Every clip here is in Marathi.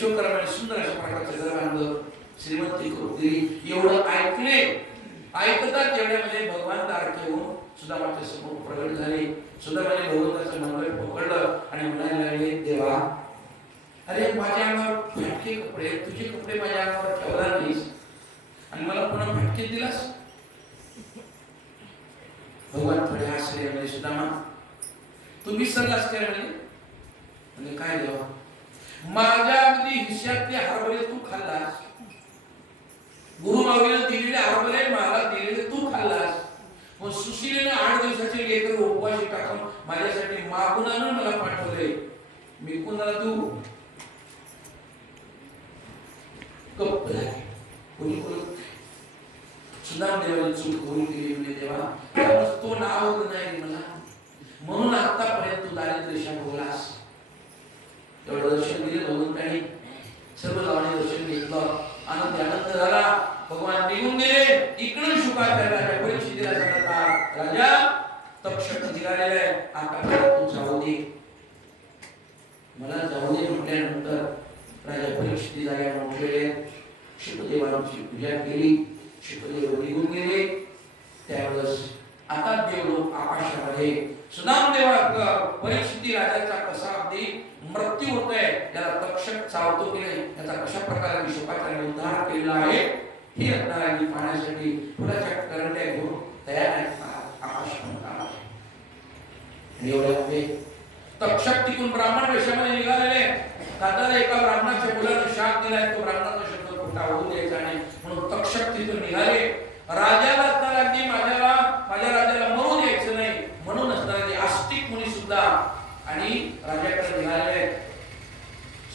विश्वकर्माने सुंदर अशा प्रकारचं घर बांधलं, श्रीमंती करून दिली. एवढं ऐकले. ऐकतात तेवढ्यामध्ये भगवान तारके होऊन सुदामाच्या समोर प्रगट झाले. सुदामाने भगवंताचं मंगळ पकडलं आणि म्हणायला लागले, देवा अरे माझ्या अंगावर फाटके कपडे, तुझे कपडे माझ्या अंगावर ठेवला नाहीस आणि मला पुन्हा फाटके दिलास. भगवान थोडे हसले, म्हणजे सुदामा तू विसरलास काय? म्हणजे काय देवा, माझ्या अगदी हिश्यातले हरभरे तू खाल्लास, गुरु माऊलीला दिलेले हरभरे मला दिलेले तू खाल्लास, मग सुशीलेने 8 दिवसाचे लेकर उपवाशी टाकून माझ्यासाठी मागून आणून मला पाठवले, मी कोणाला देऊ? गप्प झाले. कोणी बोलत सुदाम देवाने चूक होऊन गेली. म्हणजे देवा तो नाव नाही मला, म्हणून आतापर्यंत तू दारिद्र्य बोलास. तेवढं दर्शन दिले भगवंताने, सर्व गावाने दर्शन घेतलं, आनंद झाला. भगवान निघून गेले. इकडून शुकाचार्य राजा परीक्षितीला सांगतात, राजा तक्षक निघालेला आहे, आता तू जाऊ दे. मला जाऊ दे म्हटल्यानंतर राजा परीक्षिती जाग्यावर उठलेले, शुकदेवांची पूजा केली. शुकदेव निघून गेले. त्यावेळेस आता देव आकाशामध्ये सुदाम देवा परीक्षिती राजाचा कसा अगदी मृत्यू होतोय, त्याला तक्षक चावतो की नाही, त्याचा कशा प्रकारे शुकाचार्य उद्धार केलेला आहे हे अंतराळी पाहण्यासाठी फुलाच्या करंड्या घेऊन तयार आहेत आकाशामध्ये. एवढ्या तक्षक तिकून ब्राह्मण वेशामध्ये निघालेले. दादाला एका ब्राह्मणाच्या मुलाला शाप दिलाय, तो ब्राह्मणाचा शब्द खोटा होऊ द्यायचा नाही म्हणून तक्षक तिथून निघाले. राजाला असणार अगदी माझ्या राजाला मरू द्यायचं नाही म्हणून असणार ते आस्तिक मुनी सुद्धा आणि राजाकडे निघाले.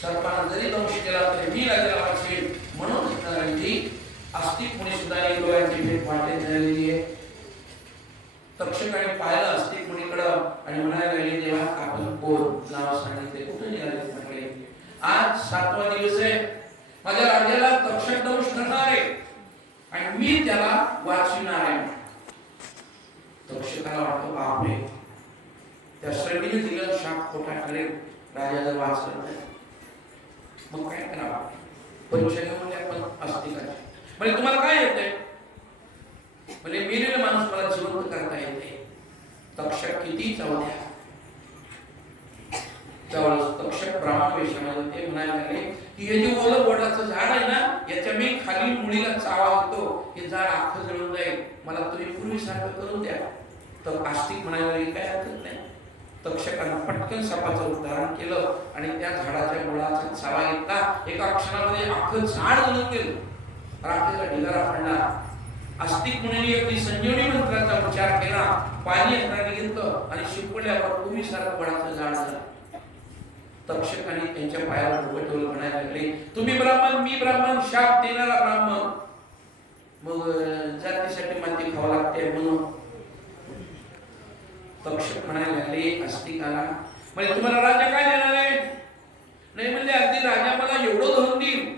सर्पाने जरी दंश केला तरी मी राजाला वाचेल म्हणून असणार ती आस्तिक मुनी सुद्धा डोळ्यांची भेट वाटत झालेली आहे. तक्षकाने पाहिलं आस्तिक मुनीकडं आणि म्हणायला लागले, देवा आपण कोण? नाव सांगितले. कुठे निघाले? म्हटले आज 7वा दिवस आहे, माझ्या राजाला तक्षक दंश करणार आहे आणि मी त्याला वाचविणार आहे. तक्षकाला वाटतं बापरे, त्या श्रेणीने दिलेला शाप खोटा ठरेल, राजा जर वाचला नाही मग काय करावं? परीक्षा म्हणजे आपण आस्तिकाचे म्हणजे तुम्हाला काय येतंय? म्हणजे मेलेला माणूस मला जिवंत करता येते. तक्षक किती चवद्या. तक्षक ब्राह्मण वेशामध्ये ते म्हणायला लागले की हे जे ओलं बोटाचं झाड आहे ना, याच्या मी खाली मुळीला चावा होतो, हे झाड अख्खं जळून जाईल, मला तुम्ही पूर्वीसारखं करून द्या. तर आस्तिक म्हणायला लागले काय हरकत नाही. तक्षकानं पटकन सापाचं उदाहरण केलं आणि त्या झाडाच्या मुळाचा चावा घेतला. एका क्षणामध्ये अख्खं झाड जळून गेलं. रात्रीचा ढिगारा पडला. आस्तिक मुनीने अगदी संजीवनी मंत्राचा उच्चार केला, पाणी अंतराने घेतलं आणि शिंपडल्यावर पूर्वीसारखं वडाचं झाड झालं. तक्षकाने त्यांच्या पायावर डोकं ठेवलं, म्हणायला लागले तुम्ही ब्राह्मण, मी ब्राह्मण, शाप देणारा ब्राह्मण, मग जातीसाठी माती खावं लागते म्हणून. तक्षक म्हणायला लागले आस्तिकाला, म्हणजे तुम्हाला राजा काय देणार आहे? नाही म्हणले अगदी राजा मला एवढं धरून देईल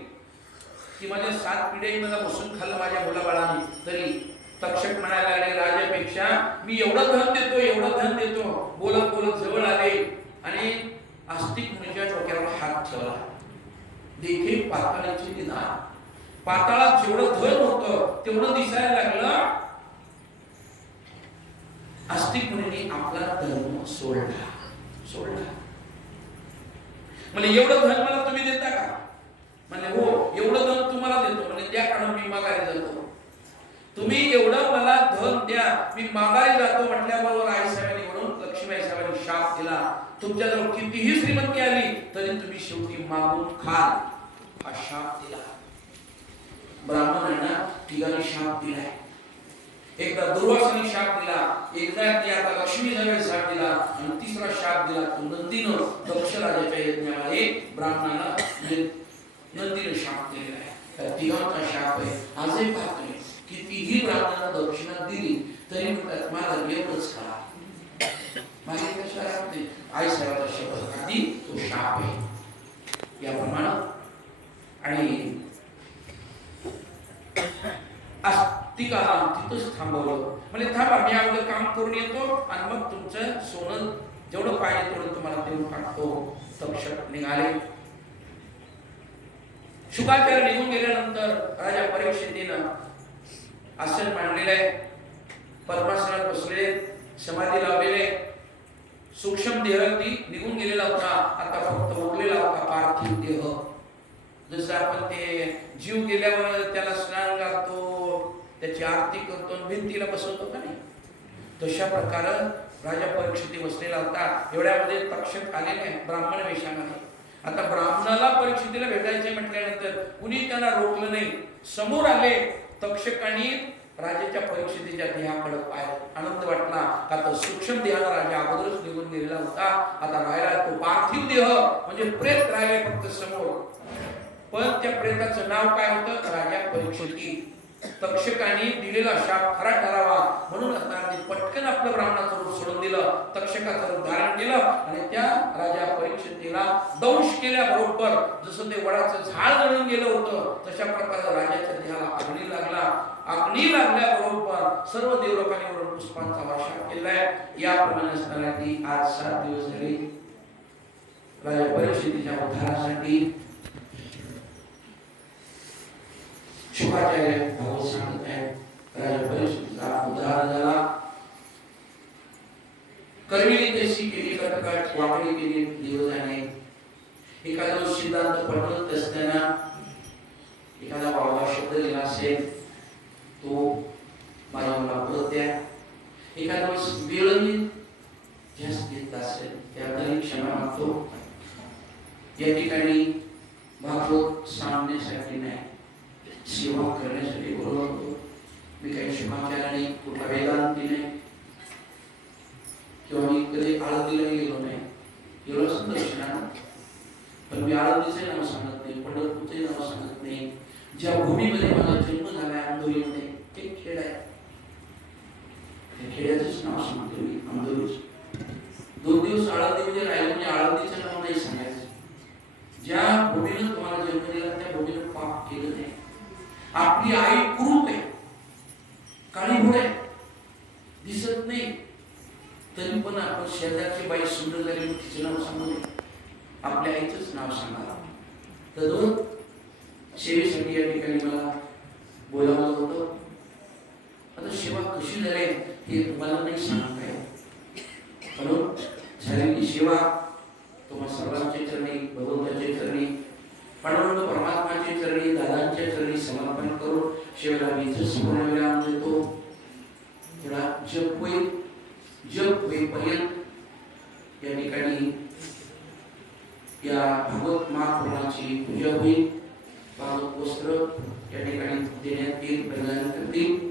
की माझ्या 7 पिढ्याही मला बसून खाल्लं माझ्या मुलाबाळांनी तरी. तक्षक म्हणायला लागले राजापेक्षा मी एवढं धन देतो, एवढं धन देतो. बोलत बोलत जवळ आले आणि आस्तिक मुनीच्या डोक्यावर हात ठेवला. देखे पाताळाची निधान. पाताळात जेवढं धन होतं तेवढं दिसायला लागलं. आस्तिक मुनीने आपला धर्म सोडला. म्हणजे एवढं धन मला तुम्ही देता का? म्हणजे हो, एवढं धन तुम्हाला देतो. म्हणजे त्या कारण मी माघारी जातो. तुम्ही एवढं मला धन द्या, मी माघारी जातो म्हटल्याबरोबर आई साहेबांनी म्हणून लक्ष्मीबाई साहेबांनी शाप दिला. तुमच्याजवळ कितीही श्रीमंती आली तरी तुम्ही शेवटी मागून खाल, हा शाप दिला. ब्राह्मणांना तिघांनी शाप दिलाय. एकदा दुर्वासाने शाप दिला, एकदा आता लक्ष्मी साहेबांनी शाप दिला आणि तिसरा शाप दिला तो नंदीनं दक्ष राजाच्या यज्ञामध्ये ब्राह्मणाला नंदीने शाप दिलेला आहे. त्या तिघांचा शाप आहे. आजही पाहतोय कितीही ब्राह्मणांना दक्षिणा दिली तरी म्हणतात मला एवढंच करा. मागे कशा आई साहेबांचा शब्द खाती तो शाप आहे याप्रमाणे. आणि आस्तिकाला तिथंच थांबवलं. म्हणजे थांबा, मी अगोदर काम करून येतो आणि मग तुमचं सोनं जेवढं पाहिजे तेवढं तुम्हाला देऊन टाकतो. तक्षक निघाले. शुकाचार्य निघून गेल्यानंतर राजा परीक्षितीनं आसन मांडलेलं आहे, पद्मासनात बसलेले, समाधी लावलेले, सूक्ष्म देह निघून गेलेला होता, आता फक्त उरलेला होता पार्थिव देह. जसं आपण ते जीव गेल्यावर त्याला स्नान घालतो, त्याची आरती करतो, भिंतीला बसवतो का नाही, तशा प्रकारे राजा परीक्षिती बसलेला होता. एवढ्यामध्ये तक्षक आलेले ब्राह्मण वेशामध्ये. आता ब्राह्मणाला परीक्षितीला भेटायचे म्हटल्यानंतर कुणी त्यांना रोखलं नाही. समोर आले तक्षकांनी राजाच्या परीक्षितीच्या देहाकडे पाहिलं. आनंद वाटला, का तर सूक्ष्म देहाला राजा अगोदरच निघून गेलेला होता, आता राहिला तो पार्थिव देह म्हणजे प्रेत राहिले फक्त समोर. पण त्या प्रेताचं नाव काय होतं? राजा परीक्षिती. तक्षकांनी दिलेला शाप खरा ठरावा म्हणून पटकन आपलं ब्राह्मणाचं रूप सोडून दिलं, तक्षकाचं रूप धारण केलं आणि त्या राजा परीक्षितीला दंश केल्याबरोबर जसं ते वडाचं झाड जळून गेलं होतं तशा प्रकारे राजाच्या देहाला अग्नी लागला. अग्नी लागल्याबरोबर सर्व देवलोकांनी वरून पुष्पांचा वर्षाव केलाय. याप्रमाणे असताना की आज 7 दिवस झाले राजा परीक्षितीच्या उद्धारासाठी शुकाचार्य भागवत सांगत आहेत. राजा परीक्षितीचा उद्धार झाला. कर्मिणी तशी केली, कटकट वाकडी केली देवजाने. एखादा सिद्धांत पटवत असताना एखादा बाबा शब्द दिला असेल तो बाजूला परत द्या. एखादा वेळही जास्त घेतला असेल त्याबद्दल क्षमा मागतो. या ठिकाणी भागवत सांगण्यासाठी नाही, सेवा करण्यासाठी बोलवतो. मी काही शुभाचार्य नाही, कुठला वेदांती नाही, किंवा मी कधी आळंदीला गेलो नाही, गेलो असं दर्शनाला, पण मी आळंदीचे नाव सांगत नाही, पंढरपूरचे नाव सांगत नाही. ज्या भूमीमध्ये माझा जन्म झालाय अंधोरीमध्ये, एक खेड आहे, त्या खेड्याचंच नाव सांगतो मी, अंधोरीच. 2 दिवस आळंदीमध्ये राहिलो म्हणजे आळंदीचं नाव नाही सांगायचं. ज्या भूमीनं तुम्हाला जन्म दिला त्या भूमीनं पाप केलं नाही. आपली आई कुरूप आहे, काळी आहे, दिसत नाही, तरी पण आपण शेजारची बाई सुंदर झाली मग तिचं नाव सांगू नये, आपल्या आईचंच नाव सांगा. तर सेवेसाठी या ठिकाणी मला बोलावलं होतं. आता सेवा कशी झाली हे मला नाही सांगता येत, म्हणून झालेली सेवा तुम्हा सर्वांच्या चरणी, भगवंताच्या चरणी, पांडुरंग परमात्माच्या चरणी, दादांच्या चरणी समर्पण करून शेवला मी पूर्ण विराम देतो. थोडा जप होईपर्यंत या ठिकाणी या भागवत महापुराणाची पूजा होईल. भागवत वस्त्र या ठिकाणी देण्यात येईल, प्रदान करतील.